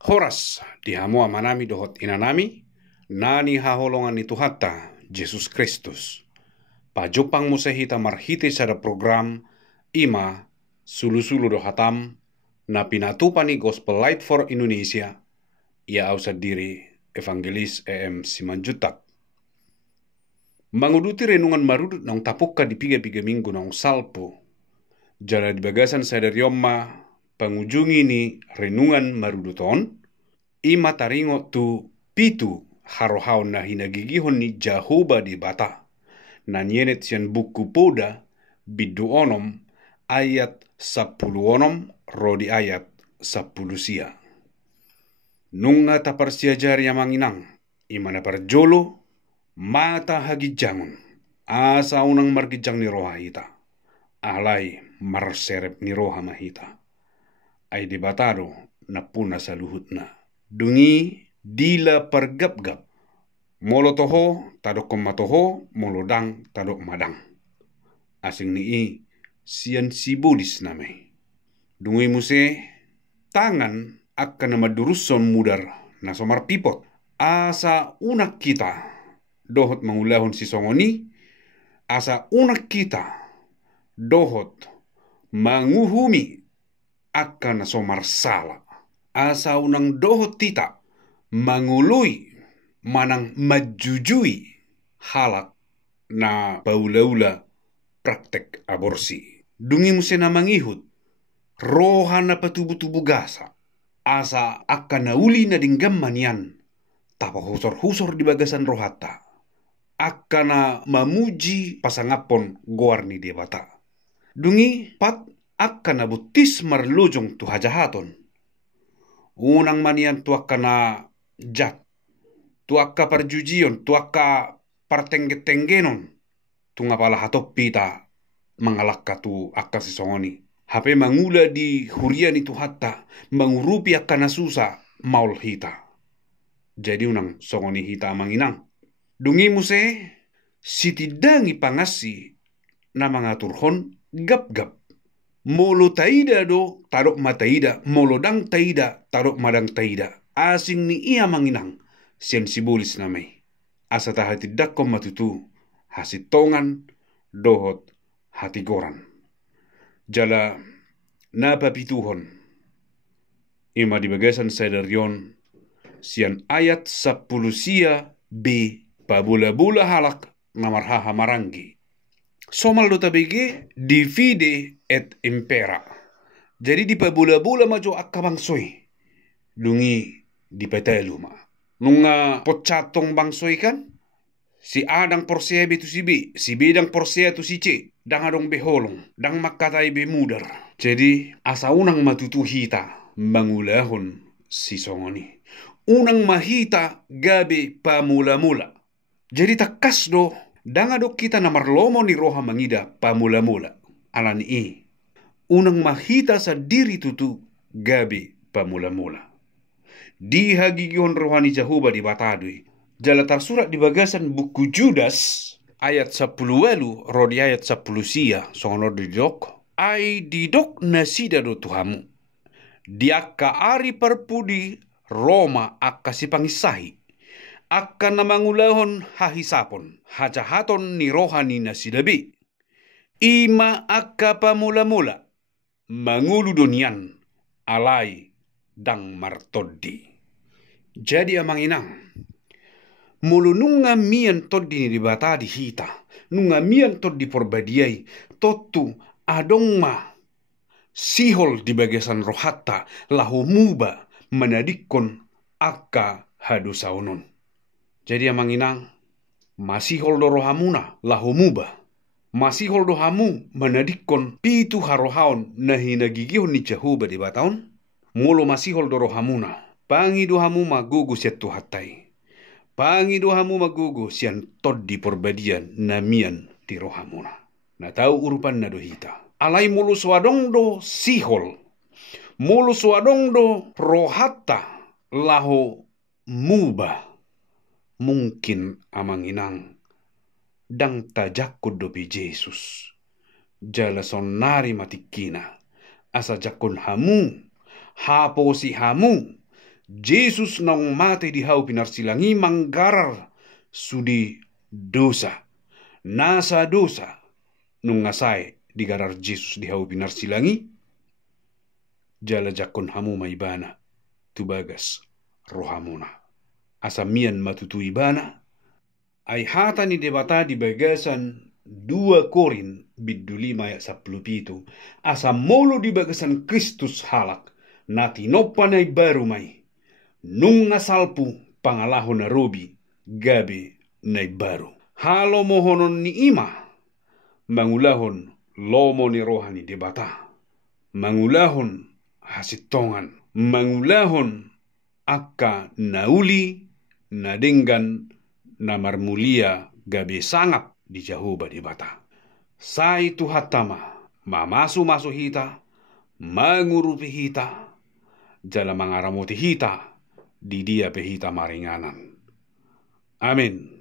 Horas dihamu amanami dohot inanami, nani haholongan itu hatta Jesus Kristus. Pajopang musehita marhite sada program ima sulu-sulu dohatam na pinatupani Gospel Light for Indonesia ia ausad diri Evangelis Simanjutak. Manguduti renungan marudut nang tapukka di piga-piga minggu nang salpo. Jala di bagasan sadari yomma pangujungi ni renungan maruduton, ima taringo tu pitu harohaw na hinagigihon ni Jehovah di bata. Na nyenet siyan buku poda bidu onom ayat 10 onom rodi ayat 10 sia. Nunga tapar siajari yamanginang, imana parjolo mata hagijangon, asa unang margijang ni roha hita, alay marserep ni roha mahita. Ay debatado na puna sa luhut na. Dungi dila pargap-gap, molo toho tadok komatoho, molo dang tadok madang. Asing ni siyan sibulis name. Dungi muse tangan akan nama duruson mudar na somar pipot. Asa unak kita dohot mangulahon si songoni, asa unak kita dohot manguhumi akan somar sala. Asa unang dohot tita mangului manang majujui halak na paula-ula praktek aborsi. Dungi muse na mangihut roha na patubu-tubu gasa. Asa akan nauli na dinggam manian tapa husor-husor di bagasan rohata. Akana mamuji pasangapon goarni di bata. Dungi pat akana butis marlujong tu hajahaton. Unang manian tu akana jat. Tu akka parjujion, tu akka partengge-tenggenon. Tu ngapala hatopi ta mangalakka tu akka sisongoni. Hape mangula di hurian itu hatta mangurupi akana susa maul hita. Jadi unang songoni hita manginang. Dungi muse sitidangi pangasi na mga turhon gap-gap. Molo taida do tarok mataida, molo dang taida tarok madang taida. Asing ni iya manginang siyan sibulis namay. Asa tahatidak ko matutu hasitongan dohot hatigoran. Jala napapituhon ima di bagasan sadaryon siyan ayat 10 sia B pabula-bula halak namarhaha maranggi. Somal do tabigi divide et impera. Jadi di pabula-bula majo akkabangsoy. Dungi di peteluma. Nunga pocatong bangsoy kan? Si Adang porsia betu si B, si Bedang porsia tu si C, dang adong beholong, dang makatai bemudar. Jadi asa unang matutu hita mangulahon si songoni. Unang mahita gabi pamula-mula. Jadi takas do, dang adok kita namarlomo ni roha mangida pamula-mula. Alan unang mahita sa diri tutu gabi pamula-mula. Di hagigihon rohani Jehovah di batadui. Jala tersurat di bagasan buku Judas ayat 10 walu rodi ayat 10 sia songonor didok ai didok nasida do tuhamu diakka ari perpudi Roma akka si pangisahi akka namangulahon hahisapon hajahaton ni rohani nasidabi ima akka pamula-mula mangulu donian alai dang martoddi. Jadi amanginang mulu nunga mian toddi ni bata di hita, nunga mian toddi porbadiai, totu adongma sihol di bagasan rohata lahu muba menadikon akka hadu saunon. Jadi amanginang masihol do rohamuna lahu muba, masihol do hamu menadikon pitu harohaon nahinagigihon ni Jehovah di bataon, mulu masihol do rohamuna, pangi do hamu magugu setu hatai. Pangi dohamu magugu sian tod di perbadian namian di rohamuna. Na tahu urupan na dohita. Alai mulu swadong do sihol. Mulu swadong do rohata laho muba. Mungkin amanginang dang tajakod do pi Jesus. Jala sonari matikina. Asa jakon hamu. Hapo si hamu. Jesus nang mate di hau pinarsilangi manggarar sudi dosa. Nasa dosa nung ngasai digarar Jesus di hau pinarsilangi. Jala jakon hamu maibana tubagas rohamuna. Asamian matutu ibana. Ay hata ni debata di bagasan 2 Korin biduli maya 17. Asa molo di bagasan Kristus halak. Nati nopanay baru may. Nung nasalpu pangalahon na robi, gabi na baru. Halo mohonon ni ima, mangulahon lomo ni rohani debata. Mangulahon hasitongan, mangulahon akka nauli, nadenggan, namarmulia gabi sangap di Jehovah debata. Sai tu hatama, mamasu-masu hita, mangurupi hita, jala mangaramuti hita, di dia pehita maringanan. Amin.